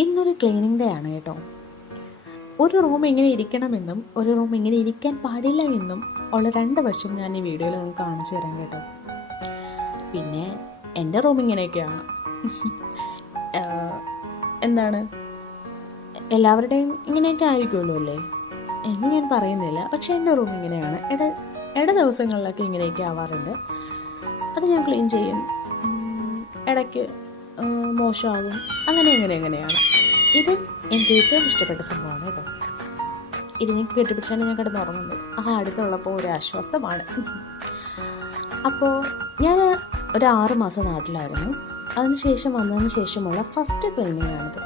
ഇന്നൊരു cleaning day ആണ് കേട്ടോ. ഒരു റൂം എങ്ങനെ ഇരിക്കണമെന്നും ഒരു റൂം എങ്ങനെ ഇരിക്കാൻ പാടില്ല എന്നും ഉള്ള രണ്ട് വശം ഞാൻ ഈ വീഡിയോയിൽ നിങ്ങൾക്ക് കാണിച്ചു തരാം കേട്ടോ. പിന്നെ എൻ്റെ റൂം ഇങ്ങനെയൊക്കെയാണ്. എന്താണ്, എല്ലാവരുടെയും ഇങ്ങനെയൊക്കെ ആയിരിക്കുമല്ലോ അല്ലേ എന്ന് ഞാൻ പറയുന്നില്ല. പക്ഷേ എൻ്റെ റൂം ഇങ്ങനെയാണ്. ഇട ദിവസങ്ങളിലൊക്കെ ഇങ്ങനെയൊക്കെ ആവാറുണ്ട്. അത് ഞാൻ ക്ലീൻ ചെയ്യും, ഇടയ്ക്ക് മോശമാകും, അങ്ങനെയാണ്. ഇത് എനിക്ക് ഏറ്റവും ഇഷ്ടപ്പെട്ട സംഭവമാണ് കേട്ടോ. ഇതിനെ കെട്ടിപ്പിടിച്ചാണ് ഞാൻ കിടന്നുറങ്ങുന്നത്. അടുത്തുള്ളപ്പോൾ ഒരു ആശ്വാസമാണ്. അപ്പോൾ ഞാൻ ഒരു 6 മാസം നാട്ടിലായിരുന്നു. അതിനുശേഷം വന്നതിന് ശേഷമുള്ള ഫസ്റ്റ് ക്ലീനിങ് ആണിത്.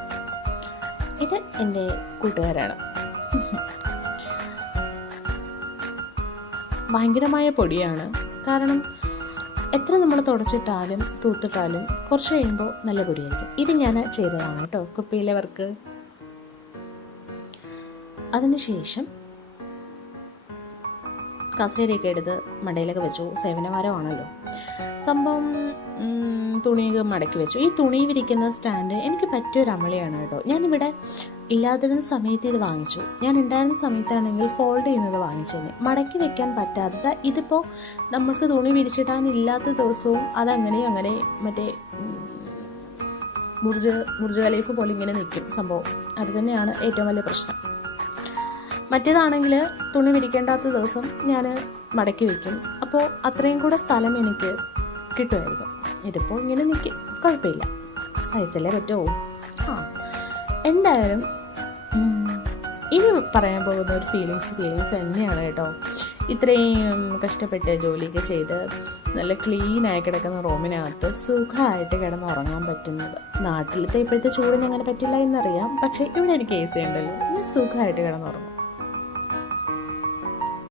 ഇത് എൻ്റെ കൂട്ടുകാരാണ്. ഭയങ്കരമായ പൊടിയാണ്. കാരണം എത്ര നമ്മൾ തുടച്ചിട്ടാലും തൂത്തിട്ടാലും കുറച്ച് കഴിയുമ്പോൾ നല്ല പൊടിയായിരിക്കും. ഇത് ഞാൻ ചെയ്തതാണ് കേട്ടോ, കുപ്പിയിലെ വർക്ക്. അതിനുശേഷം കസേരയൊക്കെ എടുത്ത് മടയിലൊക്കെ വെച്ചു. സേവനവാരമാണല്ലോ സംഭവം. തുണിയൊക്കെ മടക്കി വെച്ചു. ഈ തുണി വിരിക്കുന്ന സ്റ്റാൻഡ് എനിക്ക് പറ്റിയൊരു അമളിയാണ് കേട്ടോ. ഞാനിവിടെ ഇല്ലാതിരുന്ന സമയത്ത് ഇത് വാങ്ങിച്ചു. ഞാൻ ഉണ്ടായിരുന്ന സമയത്താണെങ്കിൽ ഫോൾഡ് ചെയ്യുന്നത് വാങ്ങിച്ചതിന്. മടക്കി വെക്കാൻ പറ്റാത്ത, ഇതിപ്പോൾ നമ്മൾക്ക് തുണി വിരിച്ചിടാനില്ലാത്ത ദിവസവും അതങ്ങനെ മറ്റേ ബുർജ് ഖലീഫ പോലെ ഇങ്ങനെ നിൽക്കും സംഭവം. അത് തന്നെയാണ് ഏറ്റവും വലിയ പ്രശ്നം. മറ്റേതാണെങ്കിൽ തുണി വിരിക്കേണ്ടാത്ത ദിവസം ഞാൻ മടക്കി വയ്ക്കും. അപ്പോൾ അത്രയും കൂടെ സ്ഥലം എനിക്ക് കിട്ടുമായിരുന്നു. ഇതിപ്പോൾ ഇങ്ങനെ നിൽക്കും, കുഴപ്പമില്ല, സഹിച്ചല്ലേ പറ്റുമോ. എന്തായാലും ഇനി പറയാൻ പോകുന്ന ഒരു ഫീലിങ്സ് തന്നെയാണ് കേട്ടോ. ഇത്രയും കഷ്ടപ്പെട്ട് ജോലിയൊക്കെ ചെയ്ത് നല്ല ക്ലീനായി കിടക്കുന്ന റൂമിനകത്ത് സുഖമായിട്ട് കിടന്നുറങ്ങാൻ പറ്റുന്നത്. നാട്ടിലത്തെ ഇപ്പോഴത്തെ ചൂടിന് അങ്ങനെ പറ്റില്ല എന്നറിയാം, പക്ഷേ ഇവിടെ എനിക്ക് AC ഉണ്ടല്ലോ, ഞാൻ സുഖമായിട്ട് കിടന്നുറങ്ങും.